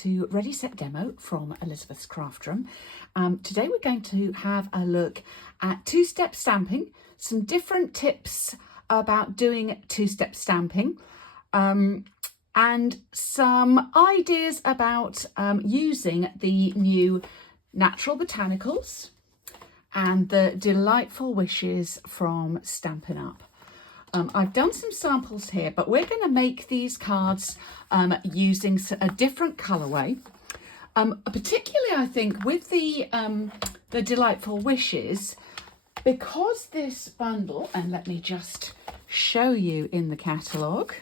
to Ready Set Demo from Elizabeth's Craft Room. Today we're going to have a look at two-step stamping, some different tips about doing two-step stamping, and some ideas about using the new Natural Botanicals and the Delightful Wishes from Stampin' Up. I've done some samples here, but we're going to make these cards using a different colourway. Particularly, I think, with the Delightful Wishes, because this bundle, and let me just show you in the catalogue,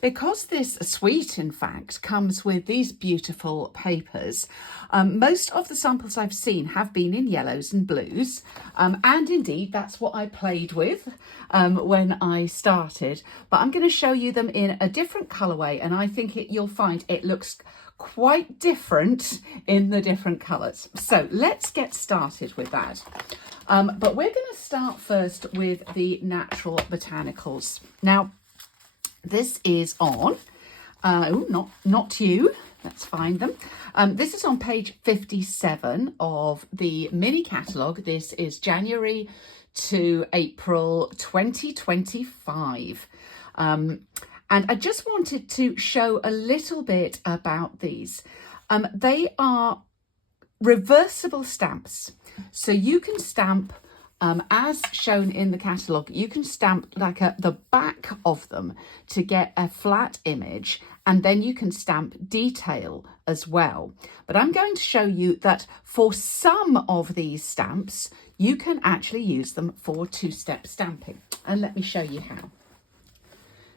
because this suite, in fact, comes with these beautiful papers, most of the samples I've seen have been in yellows and blues, and indeed that's what I played with when I started. But I'm going to show you them in a different colourway, and I think you'll find it looks quite different in the different colours. So let's get started with that. But we're going to start first with the Natural Botanicals. Now, this is on, not you, let's find them. This is on page 57 of the mini catalogue. This is January to April 2025. And I just wanted to show a little bit about these. They are reversible stamps. So you can stamp as shown in the catalogue, you can stamp like the back of them to get a flat image, and then you can stamp detail as well. But I'm going to show you that for some of these stamps, you can actually use them for two-step stamping. And let me show you how.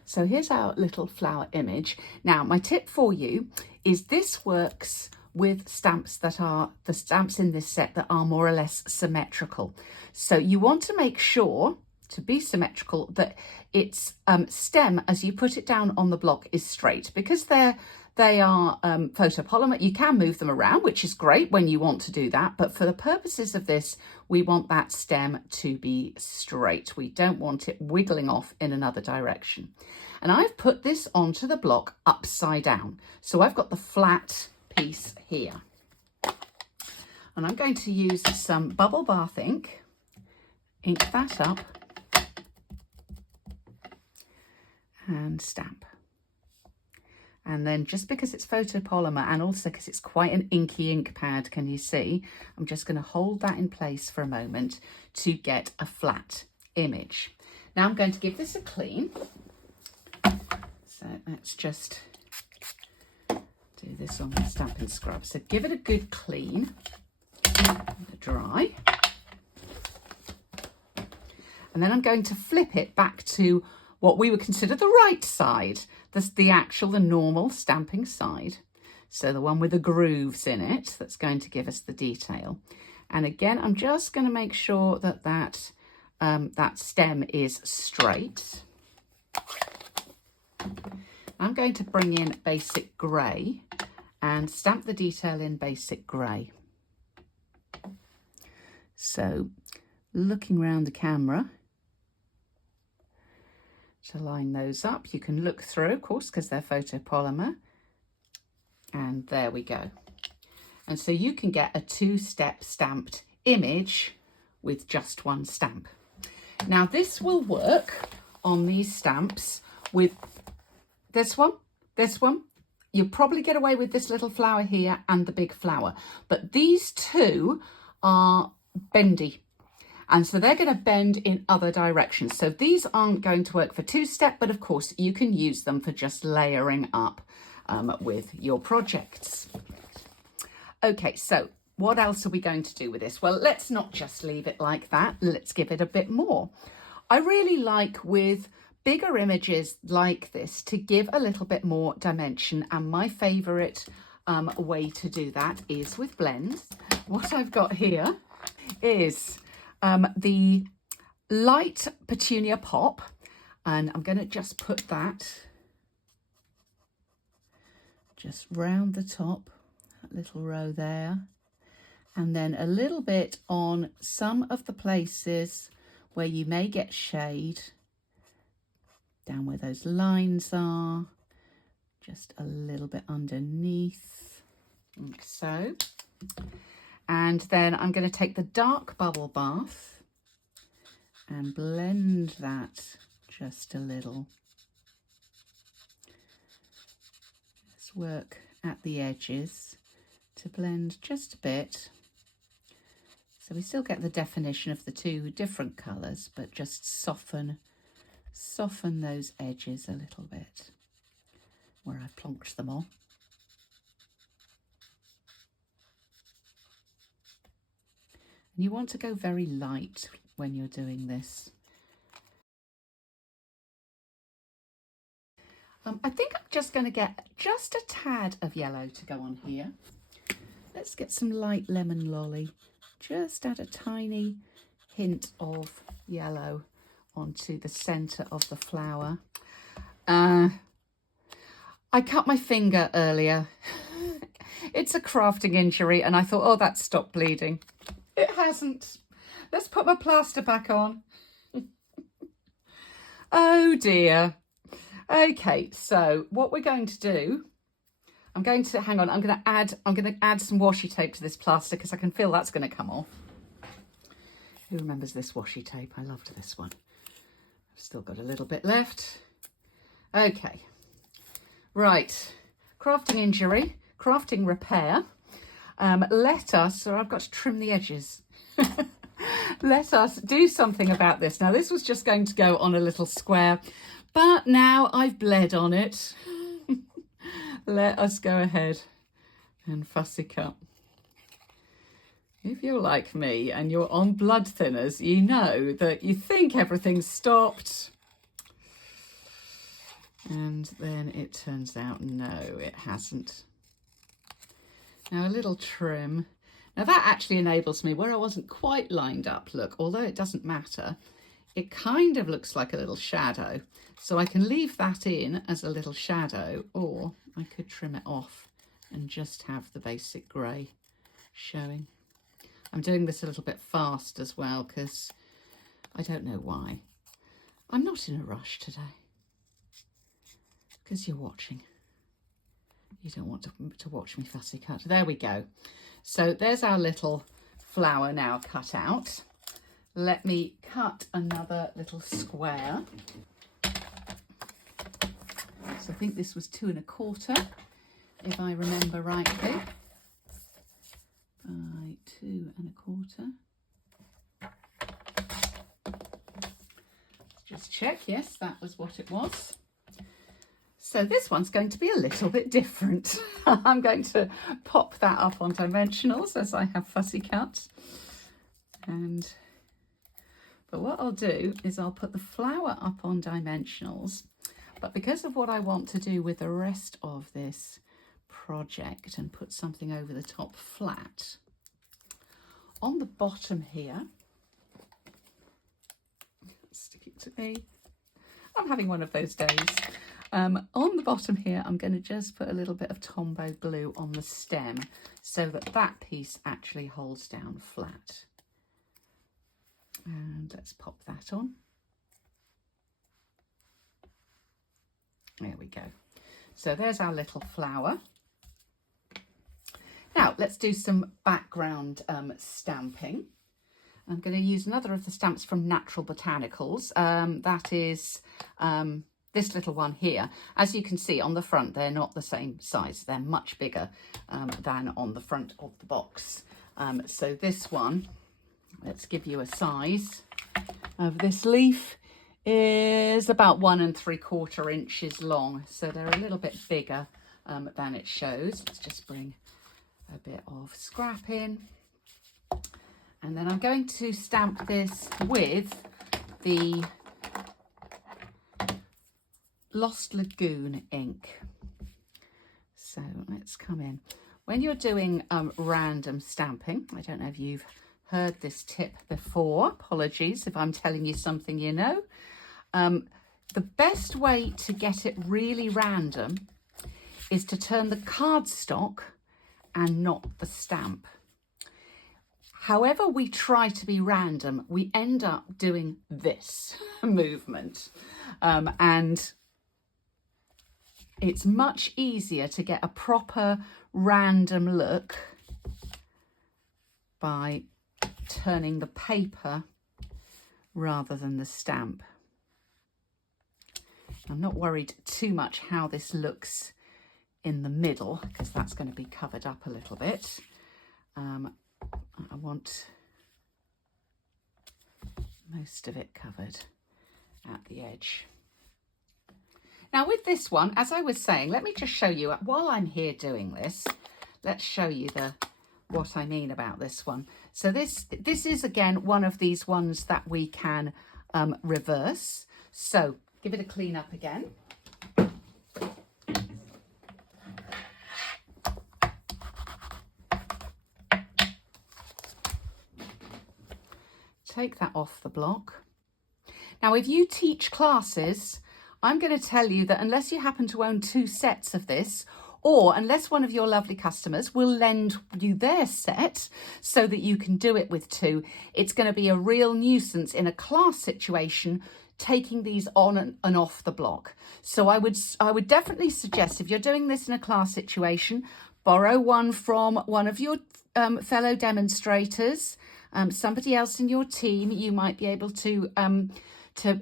So here's our little flower image. Now, my tip for you is this works with stamps that are the stamps in this set that are more or less symmetrical. So you want to make sure to be symmetrical that its stem, as you put it down on the block, is straight. Because they are photopolymer, you can move them around, which is great when you want to do that. But for the purposes of this, we want that stem to be straight. We don't want it wiggling off in another direction. And I've put this onto the block upside down. So I've got the flat piece here, and I'm going to use some bubble bath ink that up and stamp. And then, just because it's photopolymer and also because it's quite an inky ink pad, can you see, I'm just going to hold that in place for a moment to get a flat image. Now I'm going to give this a clean, so let's just do this on the Stampin' Scrub. So give it a good clean, dry. And then I'm going to flip it back to what we would consider the right side. That's the normal stamping side. So the one with the grooves in it, that's going to give us the detail. And again, I'm just going to make sure that that stem is straight. I'm going to bring in basic grey and stamp the detail in basic grey. So looking around the camera to line those up, you can look through, of course, because they're photopolymer. And there we go. And so you can get a two-step stamped image with just one stamp. Now this will work on these stamps with this one. You'll probably get away with this little flower here and the big flower, but these two are bendy, and so they're going to bend in other directions. So these aren't going to work for two-step, but of course you can use them for just layering up with your projects. Okay, so what else are we going to do with this? Well, let's not just leave it like that. Let's give it a bit more. I really like with bigger images like this to give a little bit more dimension, and my favourite way to do that is with blends. What I've got here is the light petunia pop, and I'm going to just put that just round the top, that little row there, and then a little bit on some of the places where you may get shade, down where those lines are, just a little bit underneath. like so. And then I'm going to take the dark bubble bath and blend that just a little. Let's work at the edges to blend just a bit. So we still get the definition of the two different colours, but just soften those edges a little bit where I've plonked them on. And you want to go very light when you're doing this. I think I'm just going to get just a tad of yellow to go on here. Let's get some light lemon lolly. Just add a tiny hint of yellow onto the centre of the flower. I cut my finger earlier. It's a crafting injury and I thought, oh, that stopped bleeding. It hasn't. Let's put my plaster back on. Oh dear. Okay, so what we're going to do, I'm going to add some washi tape to this plaster because I can feel that's going to come off. Who remembers this washi tape? I loved this one. I've still got a little bit left. Okay. Right. Crafting injury, crafting repair. So I've got to trim the edges. Let us do something about this. Now, this was just going to go on a little square, but now I've bled on it. Let us go ahead and fussy cut. If you're like me and you're on blood thinners, you know that you think everything's stopped. And then it turns out, no, it hasn't. Now a little trim. Now that actually enables me, where I wasn't quite lined up, look, although it doesn't matter, it kind of looks like a little shadow. So I can leave that in as a little shadow, or I could trim it off and just have the basic grey showing. I'm doing this a little bit fast as well because I don't know why. I'm not in a rush today because you're watching. You don't want to watch me fussy cut. There we go. So there's our little flower now cut out. Let me cut another little square. So I think this was 2 1/4, if I remember rightly. By 2 1/4. Just check, yes, that was what it was. So this one's going to be a little bit different. I'm going to pop that up on dimensionals as I have fussy cut. But what I'll do is I'll put the flower up on dimensionals. But because of what I want to do with the rest of this project and put something over the top flat, on the bottom here, stick it to me. I'm having one of those days. On the bottom here, I'm going to just put a little bit of Tombow glue on the stem so that that piece actually holds down flat. And let's pop that on. There we go. So there's our little flower. Now let's do some background stamping. I'm going to use another of the stamps from Natural Botanicals. That is this little one here. As you can see on the front, they're not the same size. They're much bigger than on the front of the box. So this one, let's give you a size of this leaf, is about 1 3/4 inches long. So they're a little bit bigger than it shows. Let's just bring a bit of scrap in. And then I'm going to stamp this with the Lost Lagoon ink. So let's come in. When you're doing random stamping, I don't know if you've heard this tip before, apologies if I'm telling you something you know. The best way to get it really random is to turn the cardstock and not the stamp. However we try to be random, we end up doing this movement. And it's much easier to get a proper random look by turning the paper rather than the stamp. I'm not worried too much how this looks in the middle, because that's going to be covered up a little bit. I want most of it covered at the edge. Now with this one, as I was saying, let me just show you, while I'm here doing this, let's show you what I mean about this one. So this is again one of these ones that we can reverse. So give it a clean up again. Take that off the block. Now, if you teach classes, I'm going to tell you that unless you happen to own 2 sets of this, or unless one of your lovely customers will lend you their set so that you can do it with 2, it's going to be a real nuisance in a class situation taking these on and off the block. So I would definitely suggest, if you're doing this in a class situation, borrow one from one of your fellow demonstrators, somebody else in your team. You might be able to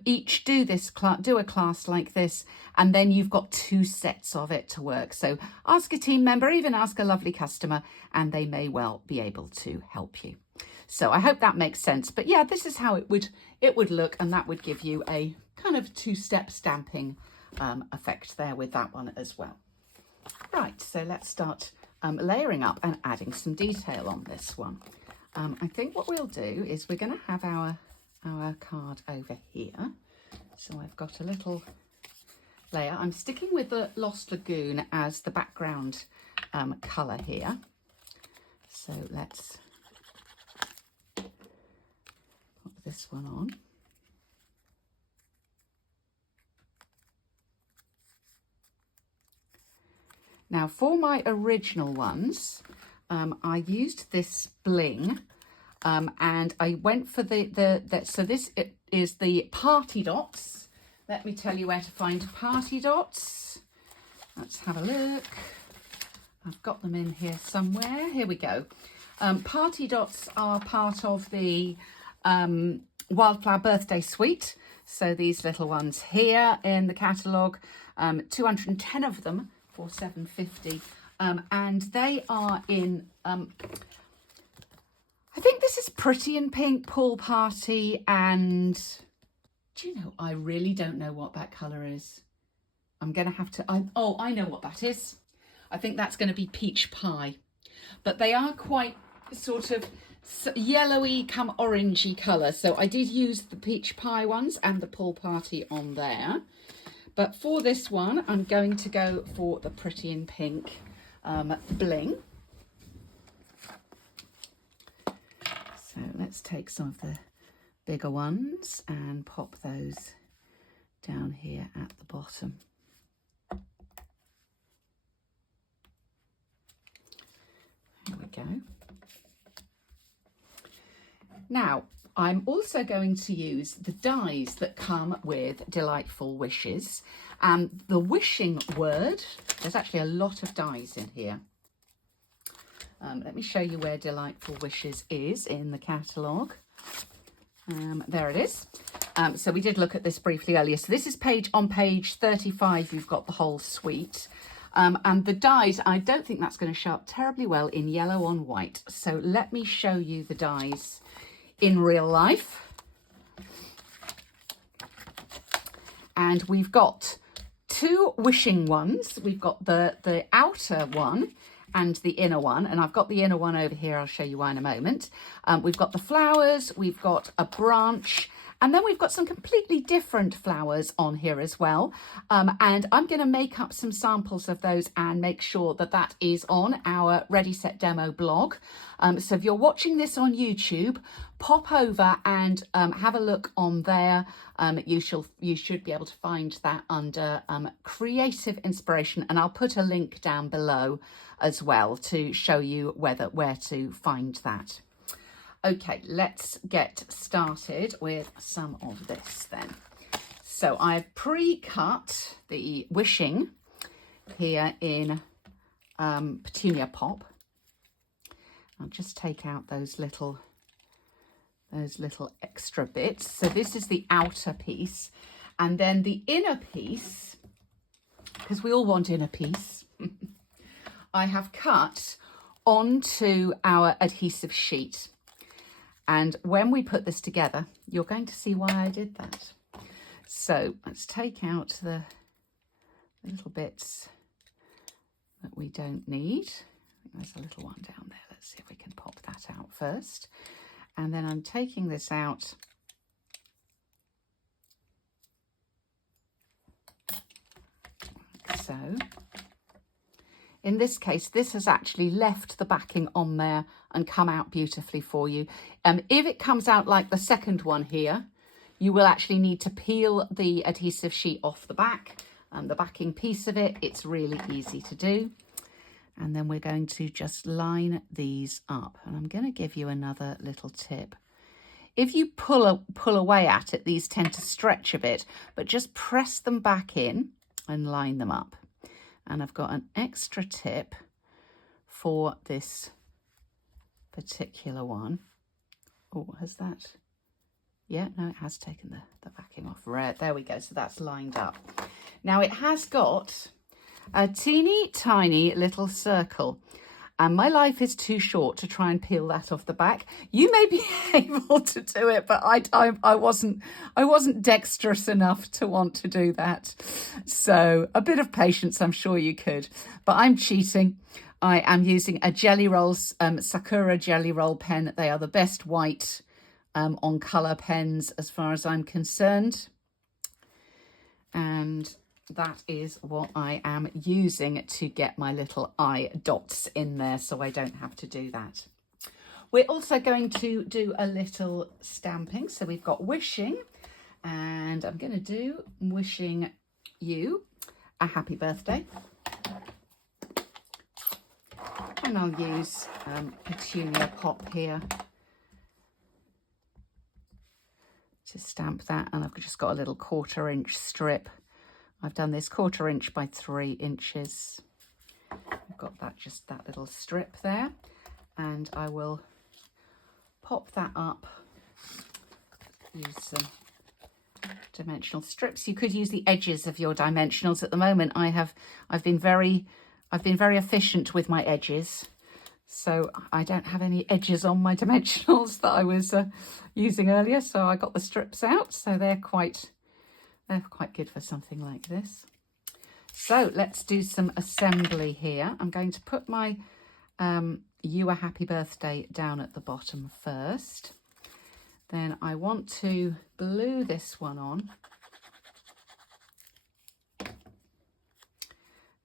each do a class like this, and then you've got 2 sets of it to work. So ask a team member, even ask a lovely customer, and they may well be able to help you. So I hope that makes sense. But yeah, this is how it would look, and that would give you a kind of 2-step stamping effect there with that one as well. Right, so let's start layering up and adding some detail on this one. I think what we'll do is we're going to have our card over here. So I've got a little layer. I'm sticking with the Lost Lagoon as the background colour here. So let's put this one on. Now for my original ones, I used this bling, and I went for so this is the party dots. Let me tell you where to find party dots. Let's have a look. I've got them in here somewhere. Here we go. Party dots are part of the Wildflower Birthday Suite. So these little ones here in the catalogue, 210 of them for $7.50. And they are in, I think this is Pretty in Pink, Pool Party, and do you know, I really don't know what that colour is. I'm going to have to, oh, I know what that is. I think that's going to be Peach Pie. But they are quite sort of yellowy come orangey colour. So I did use the Peach Pie ones and the Pool Party on there. But for this one, I'm going to go for the Pretty in Pink bling. So let's take some of the bigger ones and pop those down here at the bottom. There we go. Now, I'm also going to use the dies that come with Delightful Wishes. And the wishing word, there's actually a lot of dies in here. Let me show you where Delightful Wishes is in the catalogue. There it is. So we did look at this briefly earlier. So this is on page 35, you've got the whole suite. And the dies, I don't think that's going to show up terribly well in yellow on white. So let me show you the dies in real life. And we've got 2 wishing ones. We've got the outer one and the inner one, and I've got the inner one over here. I'll show you why in a moment. We've got the flowers, we've got a branch, and then we've got some completely different flowers on here as well. And I'm going to make up some samples of those and make sure that that is on our Ready Set Demo blog. So if you're watching this on YouTube, pop over and have a look on there. You should be able to find that under Creative Inspiration, and I'll put a link down below as well to show you where to find that. Okay, let's get started with some of this then. So I've pre-cut the wishing here in petunia pop. I'll just take out those little extra bits. So this is the outer piece, and then the inner piece, because we all want inner piece, I have cut onto our adhesive sheet. And when we put this together, you're going to see why I did that. So let's take out the little bits that we don't need. There's a little one down there. Let's see if we can pop that out first. And then I'm taking this out. Like so. In this case, this has actually left the backing on there and come out beautifully for you. If it comes out like the second one here, you will actually need to peel the adhesive sheet off the back and the backing piece of it. It's really easy to do. And then we're going to just line these up. And I'm going to give you another little tip. If you pull away at it, these tend to stretch a bit, but just press them back in and line them up. And I've got an extra tip for this particular one. Oh, has that? Yeah, no, it has taken the backing off. Right, there we go. So that's lined up. Now it has got a teeny tiny little circle, and my life is too short to try and peel that off the back. You may be able to do it, but I wasn't dexterous enough to want to do that. So a bit of patience, I'm sure you could, but I'm cheating. I am using a Jelly Rolls Sakura Jelly Roll pen. They are the best white on colour pens as far as I'm concerned, and that is what I am using to get my little eye dots in there, so I don't have to do that. We're also going to do a little stamping. So we've got wishing, and I'm going to do wishing you a happy birthday. And I'll use petunia pop here to stamp that, and I've just got a little 1/4 inch strip. I've done this 1/4 inch by 3 inches. I've got that, just that little strip there, and I will pop that up. Use some dimensional strips. You could use the edges of your dimensionals. At the moment, I've been very efficient with my edges, so I don't have any edges on my dimensionals that I was using earlier. So I got the strips out, so they're quite good for something like this. So let's do some assembly here. I'm going to put my You a Happy Birthday down at the bottom first. Then I want to glue this one on.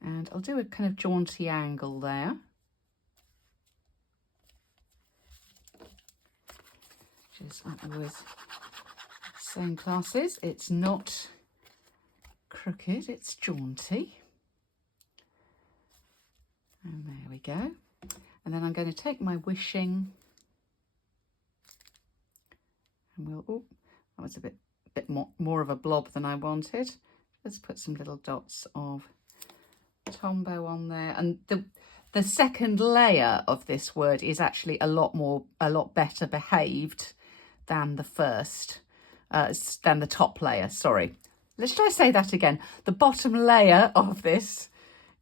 And I'll do a kind of jaunty angle there. Which is, like I was saying, classes, it's not crooked, it's jaunty. And there we go. And then I'm going to take my wishing, and we'll, oh, that was a bit more of a blob than I wanted. Let's put some little dots of Tombow on there. And the second layer of this word is actually a lot better behaved than the first, than the top layer, sorry. Should I say that again? The bottom layer of this,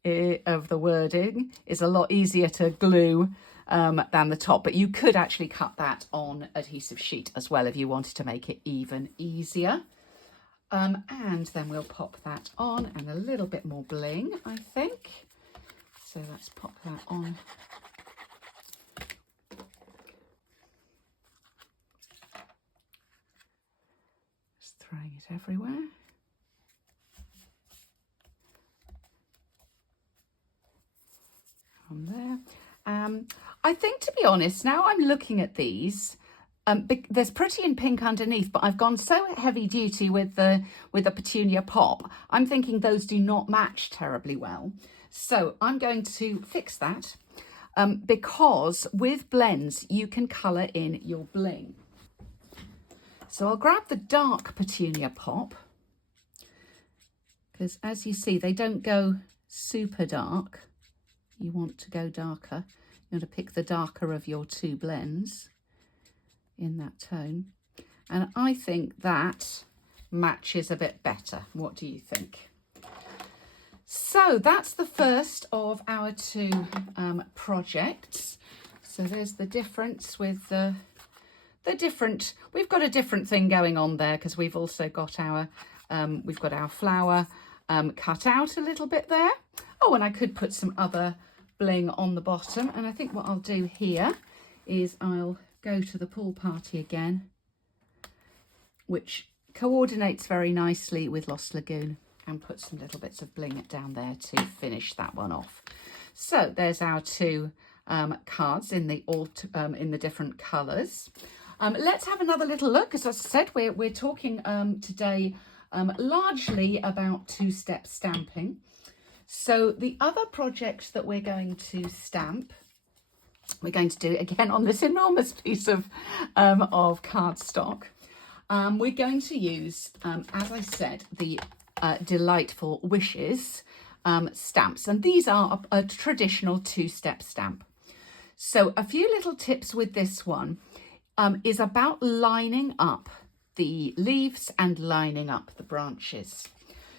of the wording, is a lot easier to glue than the top, but you could actually cut that on adhesive sheet as well if you wanted to make it even easier. And then we'll pop that on, and a little bit more bling, I think. So let's pop that on. Just throwing it everywhere. On there. I think, to be honest, now I'm looking at these, there's pretty in pink underneath, but I've gone so heavy duty with the petunia pop. I'm thinking those do not match terribly well. So I'm going to fix that because with blends, you can colour in your bling. So I'll grab the dark petunia pop, because as you see, they don't go super dark. you want to go darker. You want to pick the darker of your two blends in that tone. And I think that matches a bit better. What do you think? So that's the first of our two projects. So there's the difference with the different, we've got a different thing going on there because we've also got our flower cut out a little bit there. Oh, and I could put some other bling on the bottom. And I think what I'll do here is I'll go to the pool party again, which coordinates very nicely with Lost Lagoon, and put some little bits of bling down there to finish that one off. So there's our two cards in the different colours. Let's have another little look. As I said, we're talking today largely about two-step stamping. So the other project that we're going to stamp, we're going to do it again on this enormous piece of cardstock. We're going to use, as I said, the Delightful Wishes stamps, and these are a traditional two-step stamp. So a few little tips with this one is about lining up the leaves and lining up the branches.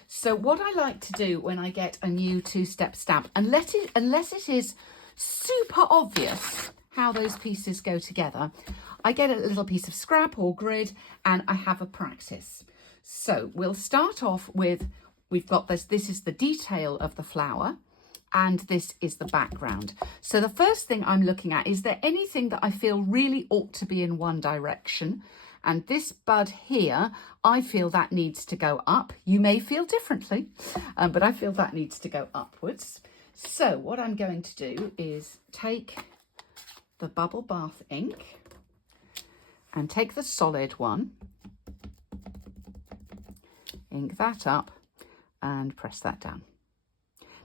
So what I like to do when I get a new two-step stamp, unless it is super obvious how those pieces go together, I get a little piece of scrap or grid and I have a practice. So we'll start off with, we've got this is the detail of the flower and this is the background. So the first thing I'm looking at, is there anything that I feel really ought to be in one direction? And this bud here, I feel that needs to go up. You may feel differently, but I feel that needs to go upwards. So what I'm going to do is take the Bubble Bath ink and take the solid one, ink that up and press that down.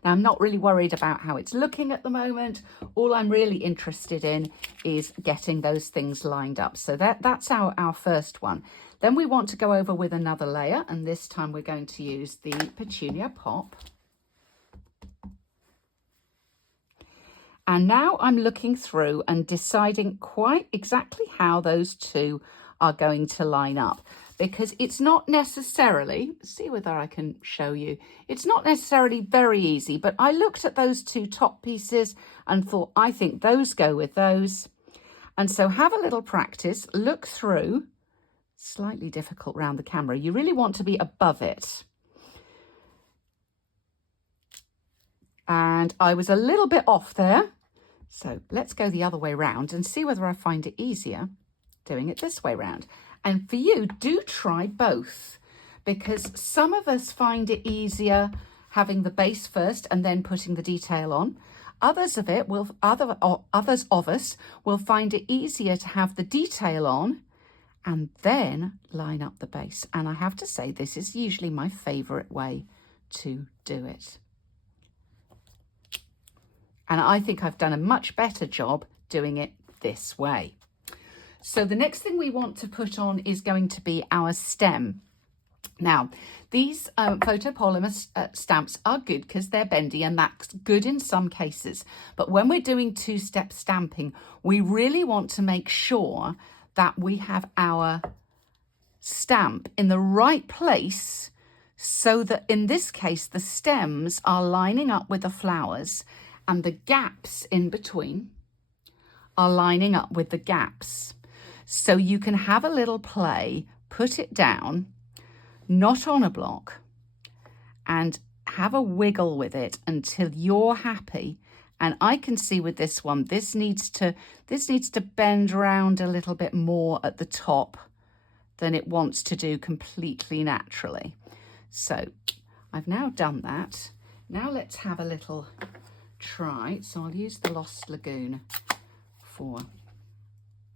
Now, I'm not really worried about how it's looking at the moment. All I'm really interested in is getting those things lined up. So that's our first one. Then we want to go over with another layer, and this time we're going to use the Petunia Pop. And now I'm looking through and deciding quite exactly how those two are going to line up, because it's not necessarily, see whether I can show you, it's not necessarily very easy, but I looked at those two top pieces and thought, I think those go with those. And so have a little practice, look through, slightly difficult round the camera, you really want to be above it. And I was a little bit off there, so let's go the other way round and see whether I find it easier doing it this way round. And for you, do try both, because some of us find it easier having the base first and then putting the detail on. Others of us will find it easier to have the detail on and then line up the base. And I have to say, this is usually my favourite way to do it. And I think I've done a much better job doing it this way. So the next thing we want to put on is going to be our stem. Now, these photopolymer stamps are good because they're bendy, and that's good in some cases. But when we're doing two-step stamping, we really want to make sure that we have our stamp in the right place, so that in this case, the stems are lining up with the flowers and the gaps in between are lining up with the gaps. So you can have a little play, put it down, not on a block, and have a wiggle with it until you're happy. And I can see with this one, this needs to bend around a little bit more at the top than it wants to do completely naturally. So I've now done that. Now let's have a little try. So I'll use the Lost Lagoon for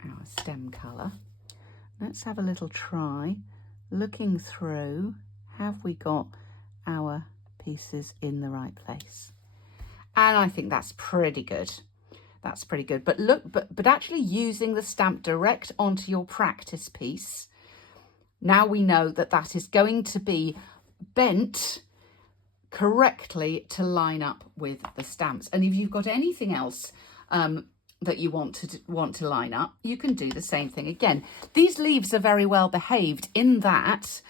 our stem colour. Let's have a little try looking through. Have we got our pieces in the right place? And I think that's pretty good. That's pretty good. But look, but actually using the stamp direct onto your practice piece, now we know that that is going to be bent correctly to line up with the stamps. And if you've got anything else that you want to line up, you can do the same thing again. These leaves are very well behaved in that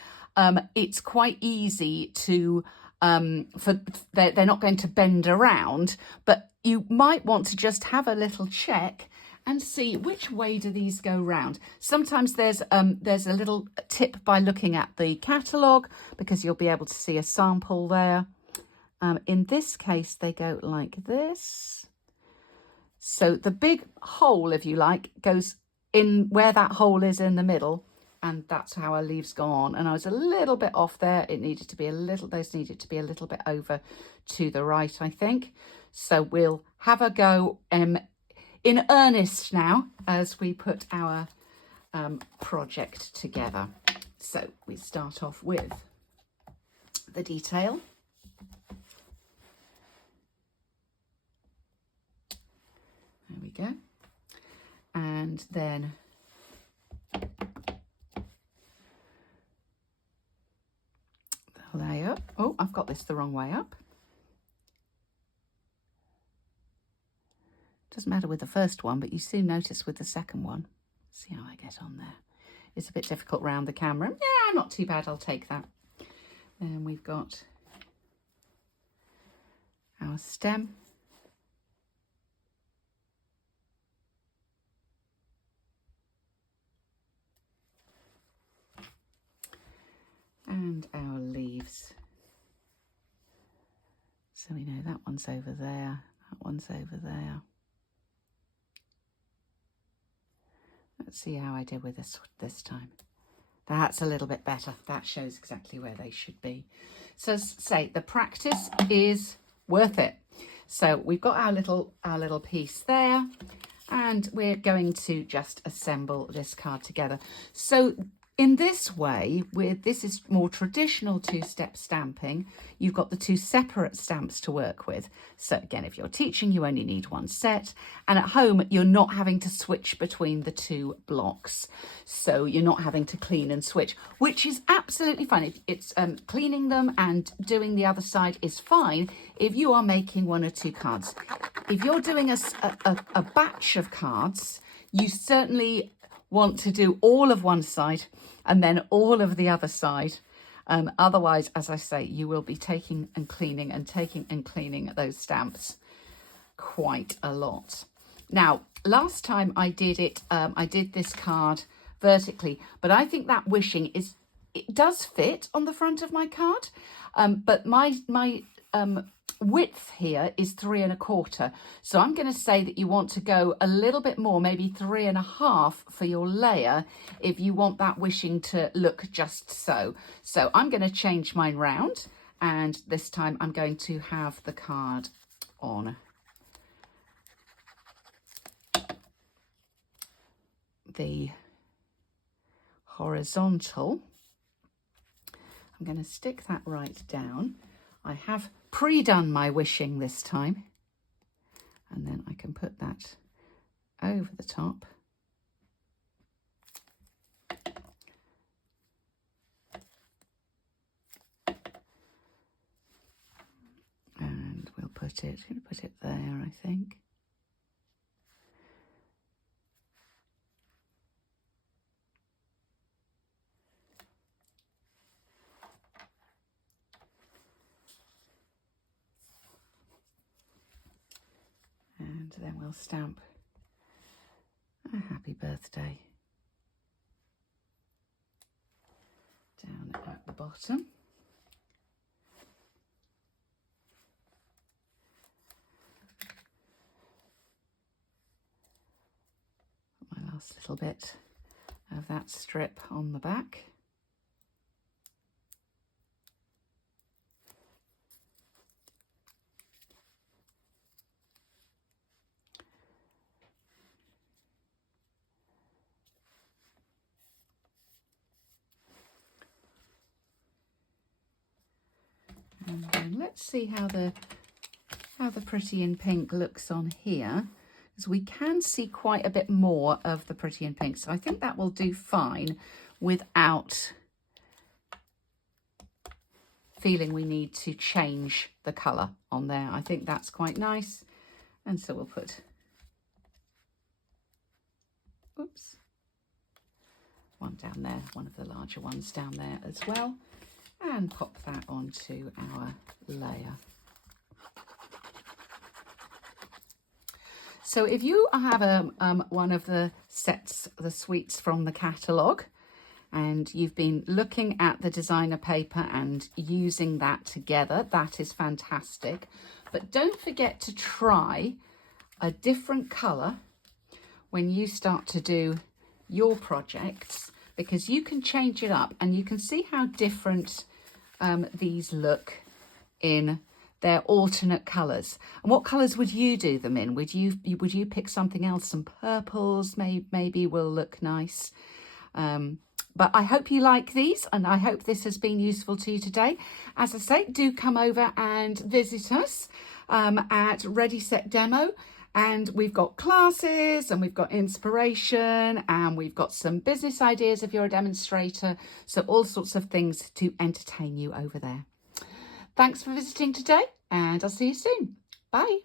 it's quite easy to they're not going to bend around, but you might want to just have a little check and see which way do these go round. Sometimes there's a little tip by looking at the catalogue, because you'll be able to see a sample there. In this case, they go like this. So the big hole, if you like, goes in where that hole is in the middle, and that's how our leaves go on. And I was a little bit off there. It needed to be those needed to be a little bit over to the right, I think. So we'll have a go in earnest now as we put our project together. So we start off with the detail. There we go. And then the layer. Oh, I've got this the wrong way up. Doesn't matter with the first one, but you soon notice with the second one. See how I get on there. It's a bit difficult round the camera. Yeah, not too bad. I'll take that. Then we've got our stem. And our leaves. So we know that one's over there, that one's over there. Let's see how I did with this time. That's a little bit better. That shows exactly where they should be. So say the practice is worth it. So we've got our little piece there, and we're going to just assemble this card together. So in this way, this is more traditional two-step stamping. You've got the two separate stamps to work with. So again, if you're teaching, you only need one set. And at home, you're not having to switch between the two blocks. So you're not having to clean and switch, which is absolutely fine. It's cleaning them and doing the other side is fine if you are making one or two cards. If you're doing a batch of cards, you certainly want to do all of one side and then all of the other side. Otherwise, as I say, you will be taking and cleaning those stamps quite a lot. Now, last time I did it, I did this card vertically, but I think that wishing it does fit on the front of my card, but my width here is 3 1/4. So I'm going to say that you want to go a little bit more, maybe 3 1/2 for your layer if you want that wishing to look just so. So I'm going to change mine round, and this time I'm going to have the card on the horizontal. I'm going to stick that right down. I have pre-done my wishing this time, and then I can put that over the top. And we'll put it there, I think. And then we'll stamp a happy birthday down at the bottom. Put my last little bit of that strip on the back. And then let's see how the Pretty in Pink looks on here, because we can see quite a bit more of the Pretty in Pink. So I think that will do fine without feeling we need to change the colour on there. I think that's quite nice. And so we'll put, oops, one down there, one of the larger ones down there as well, and pop that onto our layer. So if you have one of the sets, the suites from the catalogue, and you've been looking at the designer paper and using that together, that is fantastic. But don't forget to try a different colour when you start to do your projects, because you can change it up and you can see how different these look in their alternate colours. And what colours would you do them in? Would you pick something else? Some purples maybe will look nice. But I hope you like these, and I hope this has been useful to you today. As I say, do come over and visit us at Ready Set Demo. And we've got classes, and we've got inspiration, and we've got some business ideas if you're a demonstrator. So all sorts of things to entertain you over there. Thanks for visiting today, and I'll see you soon. Bye.